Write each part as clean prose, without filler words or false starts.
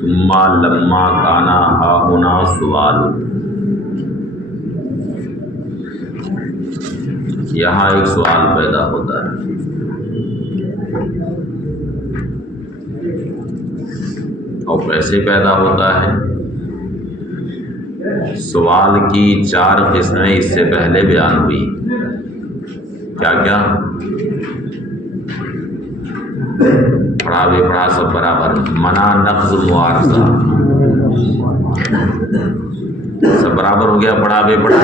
ثم لما کانا ہاہنا سوال، یہاں ایک سوال پیدا ہوتا ہے. اور کیسے پیدا ہوتا ہے؟ سوال کی 4 قسمیں اس سے پہلے بیان ہوئی. کیا کیا؟ پڑھا بے پڑھا سب برابر. منع، نقض، معارضہ سب برابر ہو گیا. پڑھا بے پڑھا؟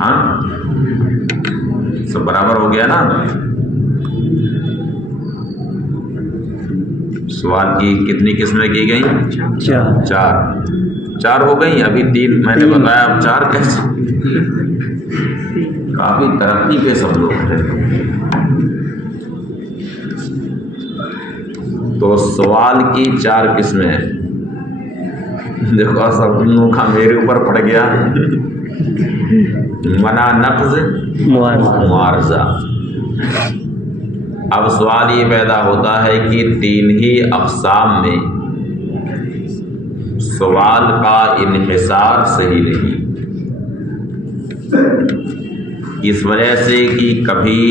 ہاں سب برابر ہو گیا نا. سوال کی کتنی قسمیں کی گئیں؟ 4 ہو گئی. ابھی 3 میں نے بتایا، اب 4 کیسے؟ کافی ترقی پہ سب لوگ تھے. تو سوال کی 4 قسمیں ہیں. دیکھو سب لوگوں کا میرے اوپر پڑ گیا. منع، نقض، معارضہ. اب سوال یہ پیدا ہوتا ہے کہ 3 ہی اقسام میں سوال کا انحصار صحیح نہیں. اس وجہ سے کہ کبھی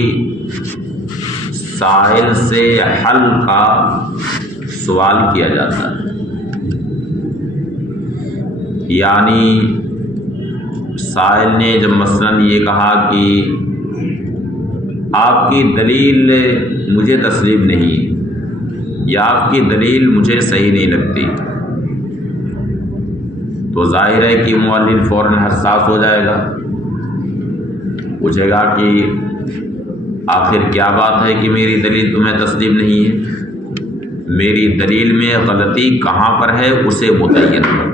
سائل سے حل کا سوال کیا جاتا ہے، یعنی سائل نے جب مثلا یہ کہا کہ آپ کی دلیل مجھے تسلیم نہیں یا آپ کی دلیل مجھے صحیح نہیں لگتی، تو ظاہر ہے کہ مؤلف فوراً حساس ہو جائے گا، پوچھے گا کہ آخر کیا بات ہے کہ میری دلیل تمہیں تسلیم نہیں ہے؟ میری دلیل میں غلطی کہاں پر ہے اسے متعین کرو،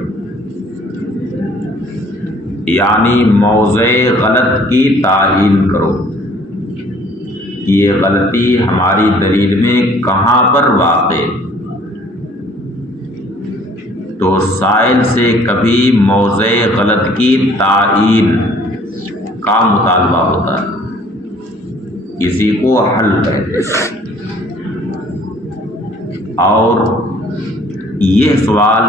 یعنی موضع غلط کی تعیین کرو کہ یہ غلطی ہماری دلیل میں کہاں پر واقع. تو سائل سے کبھی موضع غلط کی تعیین کا مطالبہ ہوتا ہے، اسی کو حل کہتے ہیں. اور یہ سوال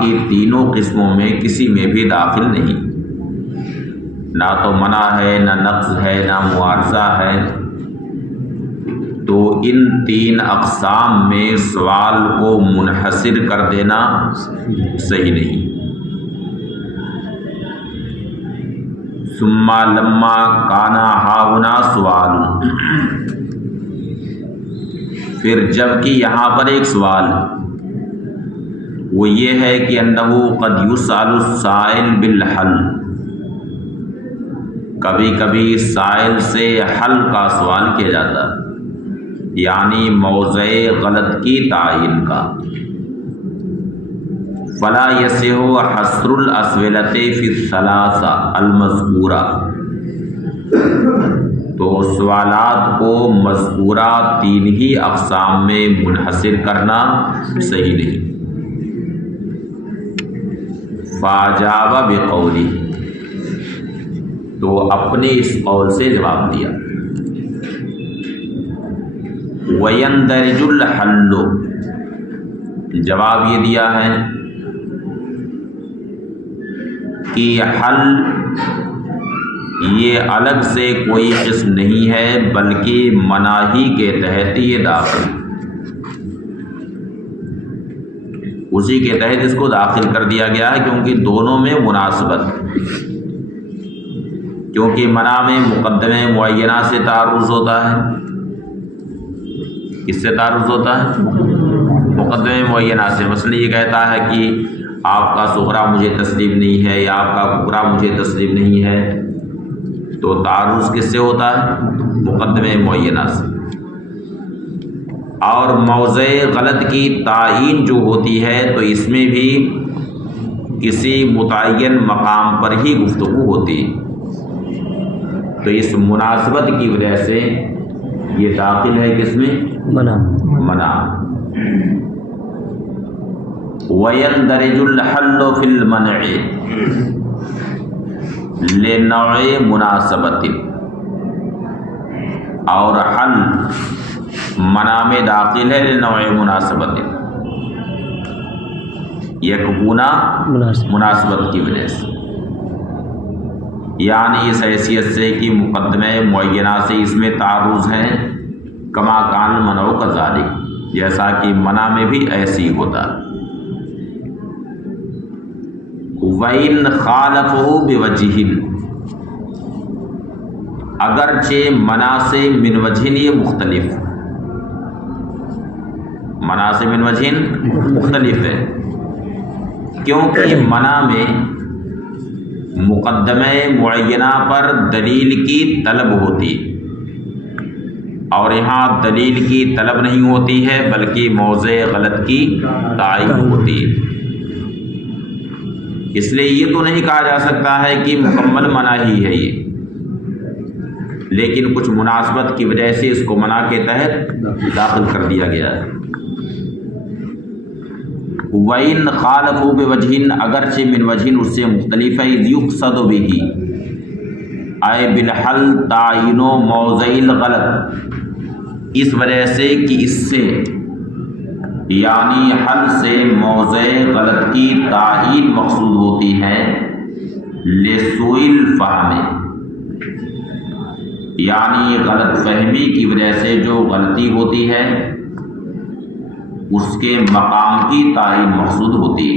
کی تینوں قسموں میں کسی میں بھی داخل نہیں. نہ تو منع ہے، نہ نقض ہے، نہ معارضہ ہے. تو ان 3 اقسام میں سوال کو منحصر کر دینا صحیح نہیں. ثم لما کانا ہاہنا سوال، پھر جب کہ یہاں پر ایک سوال وہ یہ ہے کہ انہو قد یسأل السائل بالحل، کبھی کبھی سائل سے حل کا سوال کیا جاتا ہے، یعنی موضع غلط کی تعیین کا. فلا یصح حصر الاسئلۃ فی الثلاثہ المذکورہ، تو سوالات کو مذکورہ 3 ہی اقسام میں منحصر کرنا صحیح نہیں. فاجاب بقولی، تو اپنے اس قول سے جواب دیا. وَيَنْدَرِجُ الْحَلُّ، جواب یہ دیا ہے کہ حل یہ الگ سے کوئی قسم نہیں ہے، بلکہ مناہی کے تحت یہ داخل، اسی کے تحت اس کو داخل کر دیا گیا ہے، کیونکہ دونوں میں مناسبت، کیونکہ منع میں مقدمہ معینہ سے تعرض ہوتا ہے. کس سے تعرض ہوتا ہے؟ مقدمہ معینہ سے. مثلا یہ کہتا ہے کہ آپ کا صغریٰ مجھے تسلیم نہیں ہے یا آپ کا کبریٰ مجھے تسلیم نہیں ہے، تو تعرض کس سے ہوتا ہے؟ مقدمہ معینہ سے. اور موضع غلط کی تعیین جو ہوتی ہے تو اس میں بھی کسی متعین مقام پر ہی گفتگو ہوتی ہے، تو اس مناسبت کی وجہ سے یہ داخل ہے کس میں؟ منع. وَيَنْدَرِجُ الْحَلُّ فِي الْمَنْعِ لِنَوْعِ مُنَاسَبَةٍ، اور حل منا میں داخل ہے لنوع مناسبت، یکونا مناسبت کی وجہ سے، یعنی اس حیثیت سے کہ مقدمہ معینہ سے اس میں تعرض ہے، کما کان منع کذالک، جیسا کہ منع میں بھی ایسی ہوتا۔ وَإِنْ خَالَفَهُ بِوَجْهٍ، اگرچہ منع سے من وجہ یہ مختلف، منع سے من وجہ مختلف ہے، کیونکہ منع میں مقدمہ معینہ پر دلیل کی طلب ہوتی، اور یہاں دلیل کی طلب نہیں ہوتی ہے بلکہ موضع غلط کی تعین ہوتی ہے۔ اس لیے یہ تو نہیں کہا جا سکتا ہے کہ مکمل منع ہی ہے یہ، لیکن کچھ مناسبت کی وجہ سے اس کو منع کے تحت داخل کر دیا گیا ہے۔ وَإِنْ خَالَفُوا بِوَجْهٍ، اگرچہ من وجہ اس سے مختلف ہے، يُقْصَدُ بِهِ اے بالحل تعین موضع الغلط، اس وجہ سے کہ اس سے یعنی حل سے موضع غلط کی تعین مقصود ہوتی ہے، لسوء الفہم، یعنی غلط فہمی کی وجہ سے جو غلطی ہوتی ہے اس کے مقام کی تعین مقصود ہوتی ہے،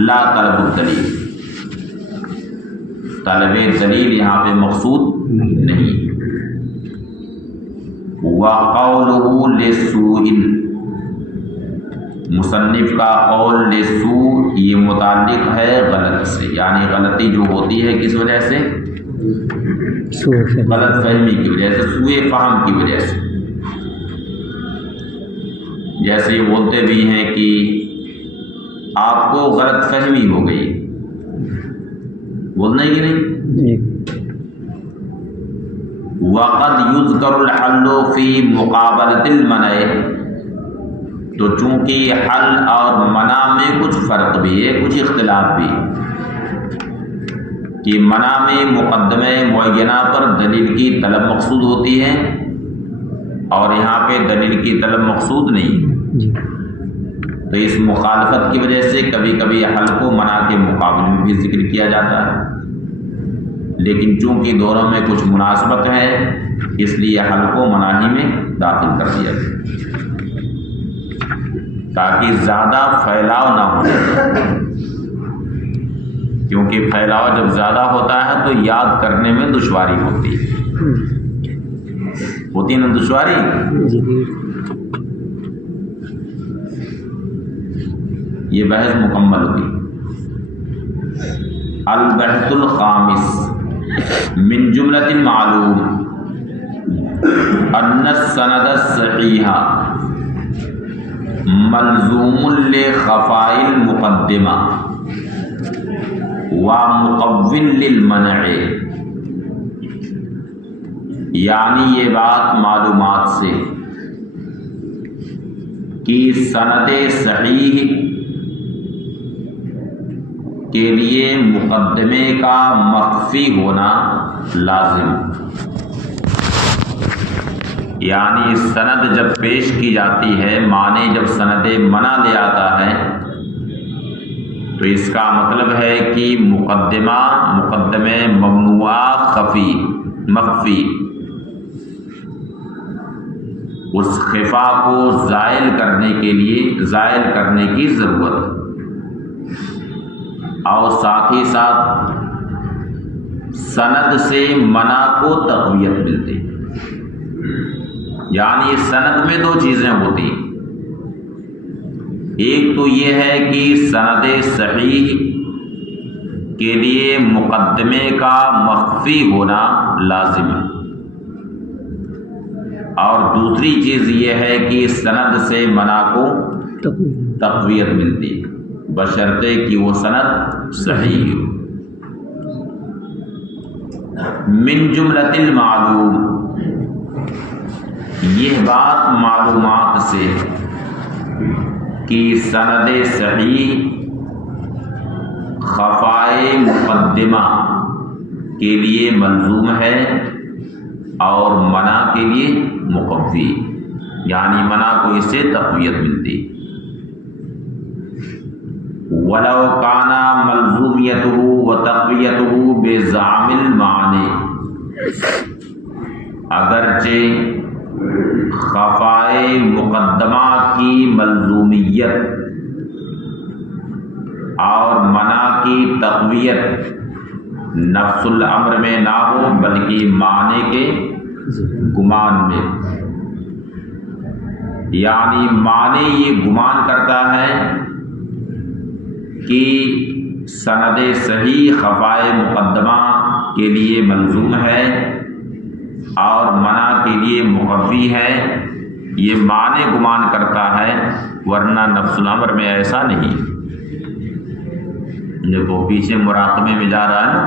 لا طلب الدلیل، طلب دلیل یہاں پہ مقصود نہیں۔ وَقَوْلُهُ لِسُوءٍ، مصنف کا قول لسوء یہ متعلق ہے غلط سے، یعنی غلطی جو ہوتی ہے کس وجہ سے، غلط فہمی کی وجہ سے، سوء فہم کی وجہ سے۔ جیسے یہ بولتے بھی ہیں کہ آپ کو غلط فہمی ہو گئی، بولنا ہی نہیں۔ وقد یذکر الحل فی مقابلۃ المنع، تو چونکہ حل اور منع میں کچھ فرق بھی ہے، کچھ اختلاف بھی، کہ منع میں مقدمہ معینہ پر دلیل کی طلب مقصود ہوتی ہے اور یہاں پہ دلیل کی طلب مقصود نہیں، تو اس مخالفت کی وجہ سے کبھی کبھی حل کو منع کے مقابلے میں بھی ذکر کیا جاتا ہے، لیکن چونکہ دونوں میں کچھ مناسبت ہے اس لیے حل کو منع ہی میں داخل کر دیا گیا تاکہ زیادہ پھیلاؤ نہ ہو جائے، کیونکہ پھیلاؤ جب زیادہ ہوتا ہے تو یاد کرنے میں دشواری ہوتی ہے نا دشواری۔ یہ بحث مکمل ہوئی۔ البحث الخامس، من جملۃ معلوم ان السند الصحیح ملزوم لخفاء المقدمہ ومقو للمنع، یعنی یہ بات معلومات سے کہ سند صحیح کے لیے مقدمے کا مخفی ہونا لازم، یعنی سند جب پیش کی جاتی ہے، معنی جب سند منع لے آتا ہے تو اس کا مطلب ہے کہ مقدمے ممنوعہ مخفی، اس خفا کو زائل کرنے کی ضرورت، اور ساتھ ہی ساتھ سند سے منع کو تقویت ملتی، یعنی سند میں دو چیزیں ہوتی، ایک تو یہ ہے کہ سند صحیح کے لیے مقدمے کا مخفی ہونا لازم ہے، اور دوسری چیز یہ ہے کہ سند سے منع کو تقویت ملتی بشرطے کہ وہ سند صحیح ہو۔ من جملۃ المعلوم، یہ بات معلومات سے کہ سند صحیح خفائے مقدمہ کے لیے ملزوم ہے اور منع کے لیے مقوی، یعنی منع کو اس سے تقویت ملتی۔ وَلَوْ كَانَ مَلْزُومِيَتُهُ وَتَقْوِيَتُهُ بِزَعْمِ الْمَعْنِی، اگرچہ خفائے مقدمہ کی ملزومیت اور منع کی تقویت نفس الامر میں نہ ہو بلکہ معنی کے گمان میں، یعنی معنی یہ گمان کرتا ہے کہ سند صحیح خفائے مقدمہ کے لیے ملزوم ہے اور منع کے لیے مقوی ہے، یہ معنی گمان کرتا ہے، ورنہ نفس الامر میں ایسا نہیں۔ جب وہ پیچھے مراقبے میں جا رہا ہے نا،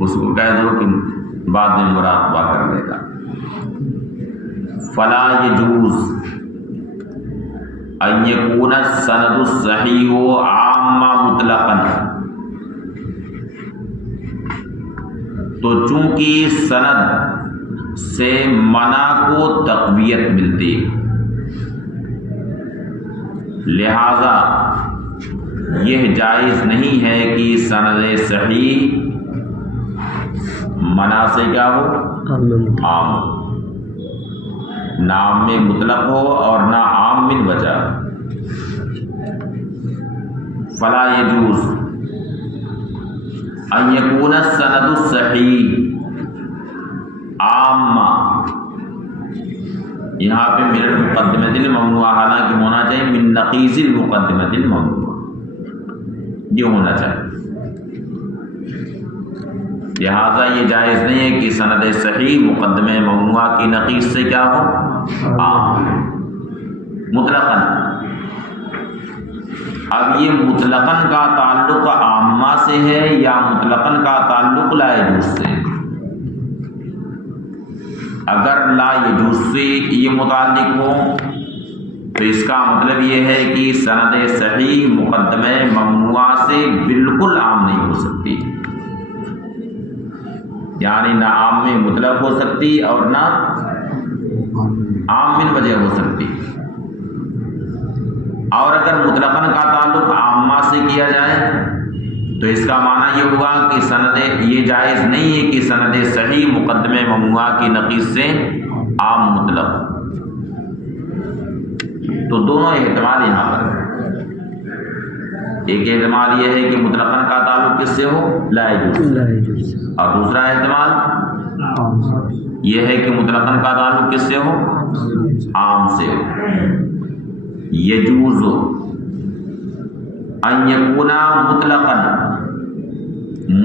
اس کو کہہ دو کہ بعد میں مراقبہ کر لے گا۔ فلا یجوز ان یکون السند الصحیح عامہ مطلقا، تو چونکہ سند سے منع کو تقویت ملتی، لہذا یہ جائز نہیں ہے کہ سند صحیح منع سے کیا ہو، عام، نہ عام میں مطلق ہو اور نہ عام من وجہ۔ فلا یجوز ان یکون السند الصحیح عامہ، یہاں پہ من المقدمۃ الممنوعہ، حالانکہ ہونا چاہیے من نقیض المقدمۃ الممنوعہ، یہ ہونا چاہیے۔ لہذا یہ جائز نہیں ہے کہ سند صحیح مقدمہ ممنوعہ کی نقیض سے کیا ہو، عام، مطلقاً۔ اب یہ مطلقاً کا تعلق عامہ سے ہے یا مطلقاً کا تعلق لا یجوز سے؟ اگر لا یجوز سے یہ متعلق ہو تو اس کا مطلب یہ ہے کہ سند صحیح مقدمہ ممنوعہ سے بالکل عام نہیں ہو سکتی، یعنی نہ عام میں مطلق ہو سکتی اور نہ عام من وجہ ہو سکتی۔ اور اگر مطلقاً کا تعلق عامہ سے کیا جائے تو اس کا معنی یہ ہوگا کہ سند، یہ جائز نہیں ہے کہ سند صحیح مقدمہ ممنوعہ کی نقیض سے عام مطلق، تو دونوں احتمال یہاں پر ہے۔ ایک احتمال یہ ہے کہ مطلقاً کا تعلق کس سے ہو، لا یجوز، اور دوسرا احتمال یہ ہے کہ مطلقاً کا تعلق کس سے ہو، عام سے ہو۔ یجوز ان یکون مطلقا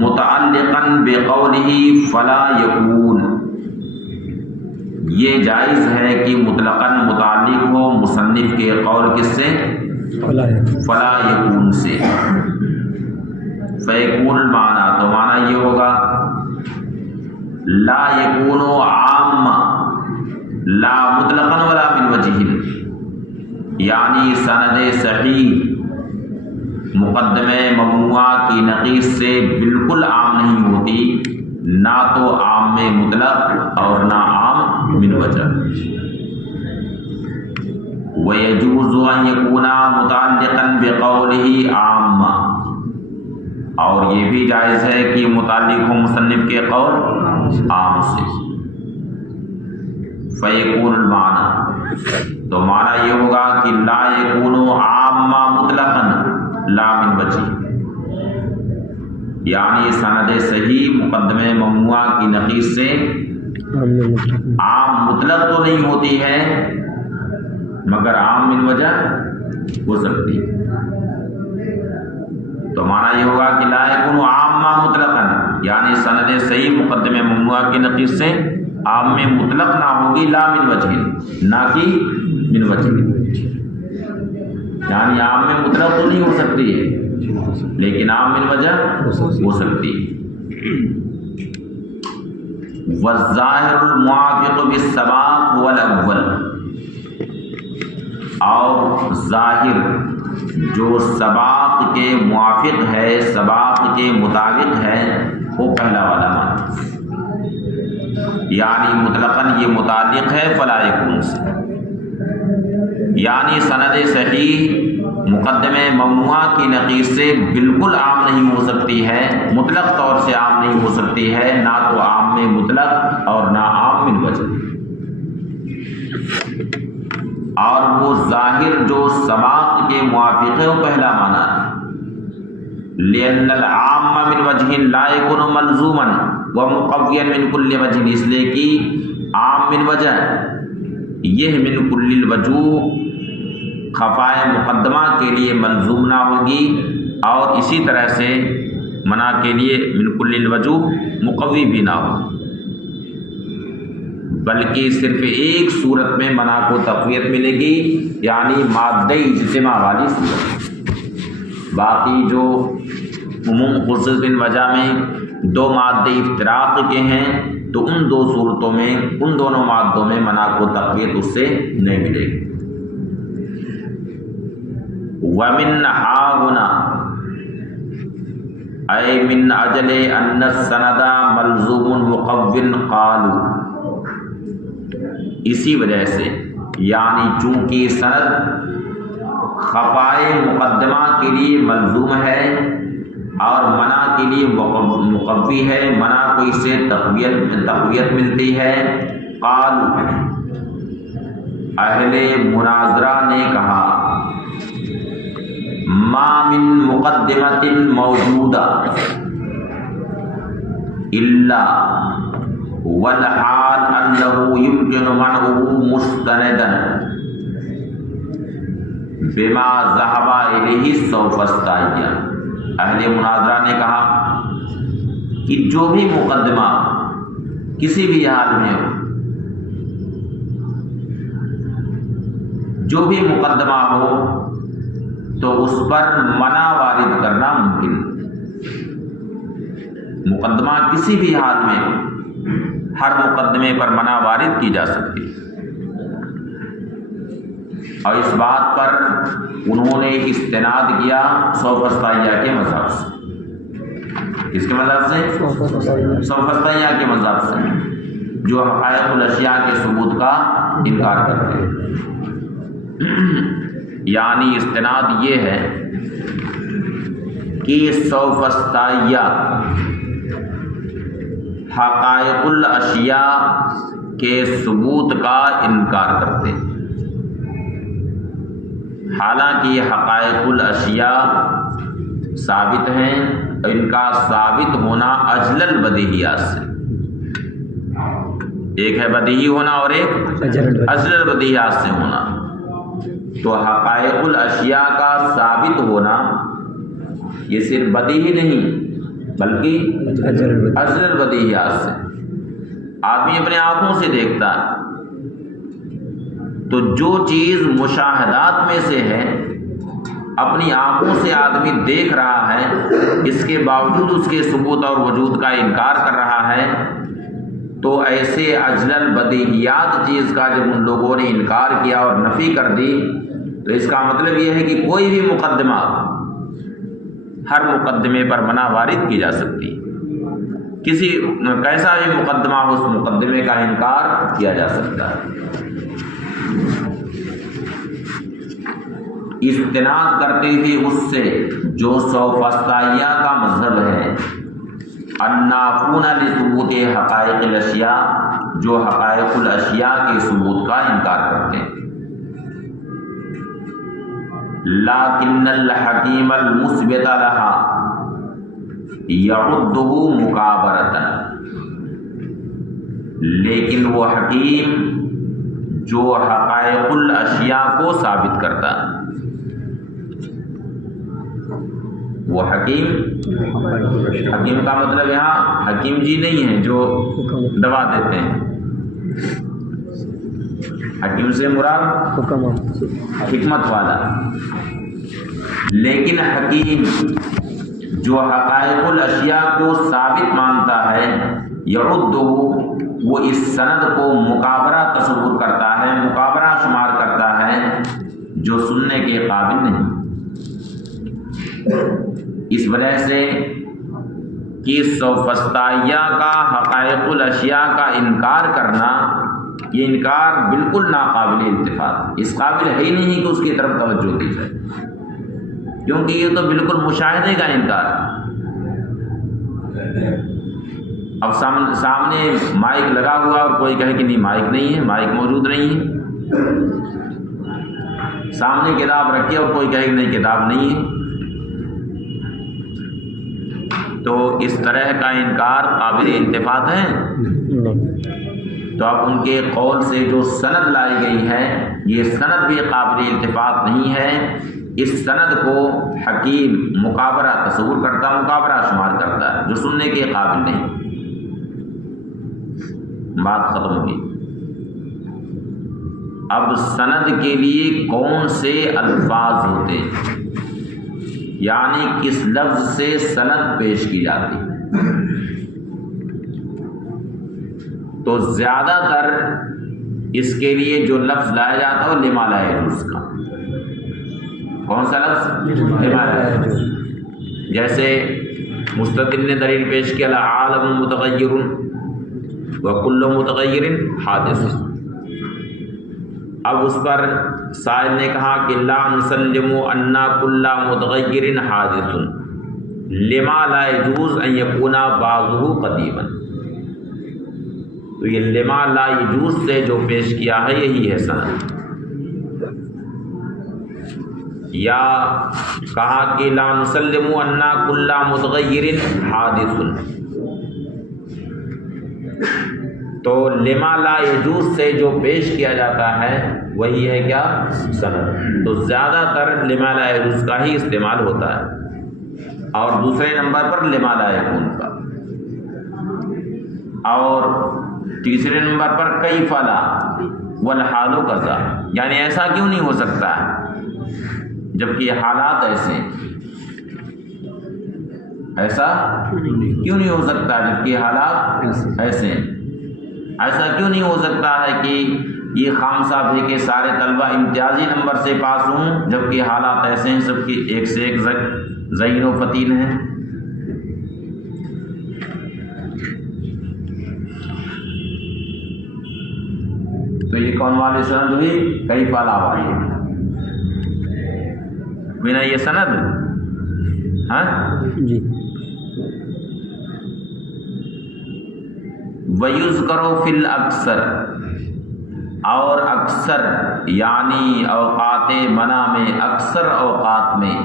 متعلقا بقولہ فلا یکون، یہ جائز ہے کہ مطلقاً متعلق ہو مصنف کے قول کس سے، فلا یکون سے۔ فیکون المعنی، تو معنی یہ ہوگا لا یکون عامہ لا مطلقاً ولا من وجہ، یعنی سند صحیح مقدمہ ممنوعہ کی نقیض سے بالکل عام نہیں ہوتی، نہ تو عام میں مطلق اور نہ عام من وجہ۔ وَيَجُوزُ أَن يَكُونَ مُتَعَلِّقًا بِقَوْلِهِ عَامًا، اور یہ بھی جائز ہے کہ متعلق ہو مصنف کے قول عام سے۔ فَيَكُونُ الْمَعْنَى، تو معنی یہ ہوگا کہ لا يَكُونُ عَامًا مُطْلَقًا لا من وجہ، یعنی سند صحیح مقدمہ ممنوعہ کی نقیض سے عام مطلق تو نہیں ہوتی ہے مگر عام من وجہ ہو سکتی ہے۔ تو معنی یہ ہوگا کہ لا یکون عامہ مطلقاً، یعنی سند صحیح مقدمہ ممنوعہ کی نقیض سے عام میں مطلق نہ ہوگی، لا من وجہ، نہ کہ من وجہ، یعنی عام میں مطلق تو نہیں ہو سکتی ہے لیکن عام من وجہ ہو سکتی ہے۔ والظاہر الموافق بالسباق هو الاول، اور ظاہر جو سباق کے موافق ہے، سباق کے مطابق ہے، وہ پہلا والا معنی۔ یعنی مطلقاً یہ متعلق ہے فلا یکون سے، یعنی سند صحیح مقدمہ ممنوع کی نقیض سے بالکل عام نہیں ہو سکتی ہے، مطلق طور سے عام نہیں ہو سکتی ہے، نہ تو عام میں مطلق اور نہ عام من وجہ، اور وہ ظاہر جو سماعت کے موافق ہے وہ پہلا معنی ہے، لأن العام من وجہ لا يكون ملزوما ومقویا من کل وجہ، اس لیے کہ عام من وجہ یہ من کل الوجوہ خفائے مقدمہ کے لیے ملزوم نہ ہوگی، اور اسی طرح سے منع کے لیے من کل الوجوہ مقوی بھی نہ ہوگی، بلکہ صرف ایک صورت میں منع کو تقویت ملے گی، یعنی مادہ اجتماع والی صورت۔ باقی جو عموم خصوص بن وجہ میں دو مادے افتراق کے ہیں، تو ان دو صورتوں میں ان دونوں مادوں میں منع کو تقویت اس سے نہیں ملے گی۔ وَمِنْ هَاهُنَا أي من أجل أن السند ملزوم مقو قالوا، اسی وجہ سے یعنی چونکہ سند خفائے مقدمہ کے لیے ملزوم ہے اور منع کے لیے مقوی ہے، منع کو اس سے تقویت ملتی ہے۔ قالوا، اہل مناظرہ نے کہا، ما من مقدمۃ موجودہ الا والحال انه يمكن منعه مستندا بما ذهب الیہ السوفسطائیہ۔ اہل مناظرہ نے کہا کہ جو بھی مقدمہ کسی بھی حال میں ہو، جو بھی مقدمہ ہو تو اس پر منع وارد کرنا ممکن ہے۔ مقدمہ کسی بھی حال میں ہو، ہر مقدمے پر منع وارد کی جا سکتی ہے، اور اس بات پر انہوں نے استناد کیا سوفسطائیہ کے مذہب سے۔ کس کے مذہب سے؟ سوفسطائیہ کے مذہب سے، جو حقائق الاشیاء کے ثبوت کا انکار کرتے ہیں۔ یعنی استناد یہ ہے کہ سوفسطائیہ حقائق الاشیاء کے ثبوت کا انکار کرتے ہیں، حالانکہ یہ حقائق الاشیاء ثابت ہیں، اور ان کا ثابت ہونا اجل البدیہیات سے، ایک ہے بدیہی ہونا اور ایک اجل البدیہیات سے ہونا۔ تو حقائق الاشیاء کا ثابت ہونا یہ صرف بدیہی نہیں بلکہ اجل البدیہیات سے۔ آدمی اپنے آنکھوں سے دیکھتا ہے، تو جو چیز مشاہدات میں سے ہے، اپنی آنکھوں سے آدمی دیکھ رہا ہے، اس کے باوجود اس کے ثبوت اور وجود کا انکار کر رہا ہے، تو ایسے اجل البدیہیات چیز کا جب ان لوگوں نے انکار کیا اور نفی کر دی، تو اس کا مطلب یہ ہے کہ کوئی بھی مقدمہ ہر مقدمے پر منع وارد کی جا سکتی، کسی کیسا بھی مقدمہ ہو اس مقدمے کا انکار کیا جا سکتا ہے۔ استناد کرتے ہوئے اس سے جو سوفسطائیہ کا مذہب ہے، النافون لثبوت حقائق الاشیاء، جو حقائق الاشیاء کے ثبوت کا انکار کرتے ہیں، لیکن الحکیم المثبت لہا یعدہ مکابرۃ، لیکن وہ حکیم جو حقائق الاشیاء کو ثابت کرتا ہے، وہ حکیم کا مطلب یہاں حکیم جی نہیں ہے جو دوا دیتے ہیں، حکیم سے مراد حکمت والا، لیکن حکیم جو حقائق الاشیاء کو ثابت مانتا ہے، یعدہ وہ اس سند کو مکابرہ تصور کرتا ہے، مکابرہ شمار کرتا ہے، جو سننے کے قابل نہیں۔ اس وجہ سے کہ سوفسطائیہ کا حقائق الاشیاء کا انکار کرنا، یہ انکار بالکل ناقابل التفات، اس قابل ہے ہی نہیں کہ اس کی طرف توجہ دی جائے، کیونکہ یہ تو بالکل مشاہدے کا انکار ہے۔ اب سامنے مائک لگا ہوا اور کوئی کہے کہ نہیں مائک نہیں ہے، مائک موجود نہیں ہے، سامنے کتاب رکھی اور کوئی کہے کہ نہیں کتاب نہیں ہے، تو اس طرح کا انکار قابل التفات ہے؟ تو اب ان کے قول سے جو سند لائی گئی ہے یہ سند بھی قابل التفات نہیں ہے، اس سند کو حکیم مقابرہ تصور کرتا، مقابرہ شمار کرتا ہے، جو سننے کے قابل نہیں۔ بات ختم ہوئی۔ اب سند کے لیے کون سے الفاظ ہوتے ہیں، یعنی کس لفظ سے سند پیش کی جاتی، تو زیادہ تر اس کے لیے جو لفظ لایا جاتا ہے وہ لما لا یجوز کا۔ کون سا لفظ؟ لما لا یجوز۔ جیسے مستدل نے دلیل پیش کیا العالم متغیر وکل متغیر حادث، اب اس پر سائل نے کہا کہ لا نسلم ان کل متغیر حادث لما لا یجوز ان یکون بعضہ قدیما، تو یہ لما لا یجوز سے جو پیش کیا ہے یہی ہے سند۔ یا کہا کہ لا نسلم ان کل متغیر حادث، تو لما لا یجوز سے جو پیش کیا جاتا ہے وہی ہے کیا؟ سند۔ تو زیادہ تر لما لا یجوز کا ہی استعمال ہوتا ہے، اور دوسرے نمبر پر لما لا یکون کا، اور تیسرے نمبر پر کیف لا والحال کذا، یعنی ایسا کیوں نہیں ہو سکتا ہے جبکہ حالات ایسے ہیں، ایسا کیوں نہیں ہو سکتا جبکہ حالات ایسے ہیں، ایسا کیوں نہیں ہو سکتا ہے کہ یہ خامسہ بھی کے سارے طلبہ امتیازی نمبر سے پاس ہوں جبکہ حالات ایسے ہیں سب کی ایک سے ایک ذہین و فتین ہیں۔ تو یہ کون والی سند ہوئی؟ کئی پالا والی، بنا یہ سند ہاں جی۔ وَيُذْكَرُ فِي الْأَكْثَرِ، اور اکثر یعنی اوقات منع میں، اکثر اوقات میں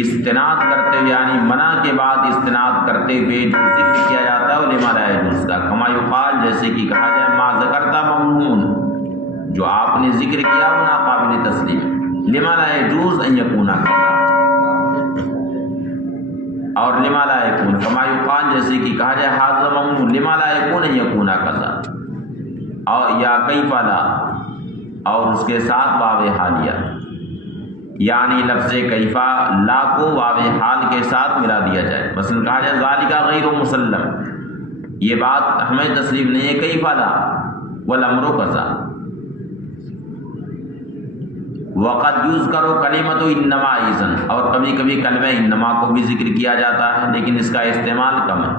استناد کرتے ہوئے، یعنی منع کے بعد استناد کرتے ہوئے جو ذکر کیا جاتا ہے وہ لما لا یجوز کا، کما یقال جیسے کہ کہا جائے ما ذکرتا ممنون، جو آپ نے ذکر کیا وہ ناقابل تسلیم، لما لا یجوز ان یکون کذا، اور لما لا یکون کما یقال جیسے کہ کہا جائے ھذا ممنون لما لا یکون ان یکون کذا، اور یا کیف لا اور اس کے ساتھ واو حالیہ، یعنی لفظ کیفا لا کو واو حال کے ساتھ ملا دیا جائے، مثلا کہا جائے ذالک غیر مسلم، یہ بات ہمیں تسلیم نہیں ہے، کیفا لا والامر کذا۔ وقد یذکر کلمۃ انما ایذن، اور کبھی کبھی کلمہ انما کو بھی ذکر کیا جاتا ہے لیکن اس کا استعمال کم ہے،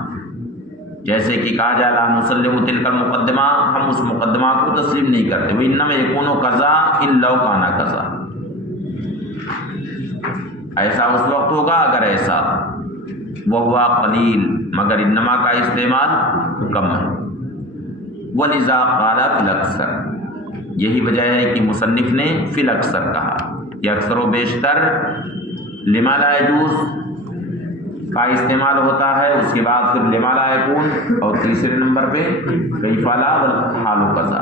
جیسے کہ کہا جائے لا نسلم تلک المقدمہ، ہم اس مقدمہ کو تسلیم نہیں کرتے، وہ انما یکون کذا ان لو کانا کذا، ایسا اس وقت ہوگا اگر ایسا، وہوا قلیل، مگر انما کا استعمال کم ہے۔ ولذا قال فی الاکثر، یہی وجہ ہے کہ مصنف نے فی الاکثر کہا، یہ اکثر و بیشتر لما لا یجوز کا استعمال ہوتا ہے، اس کے بعد پھر لما لا یکون، اور تیسرے نمبر پہ کیف لا والحال کذا۔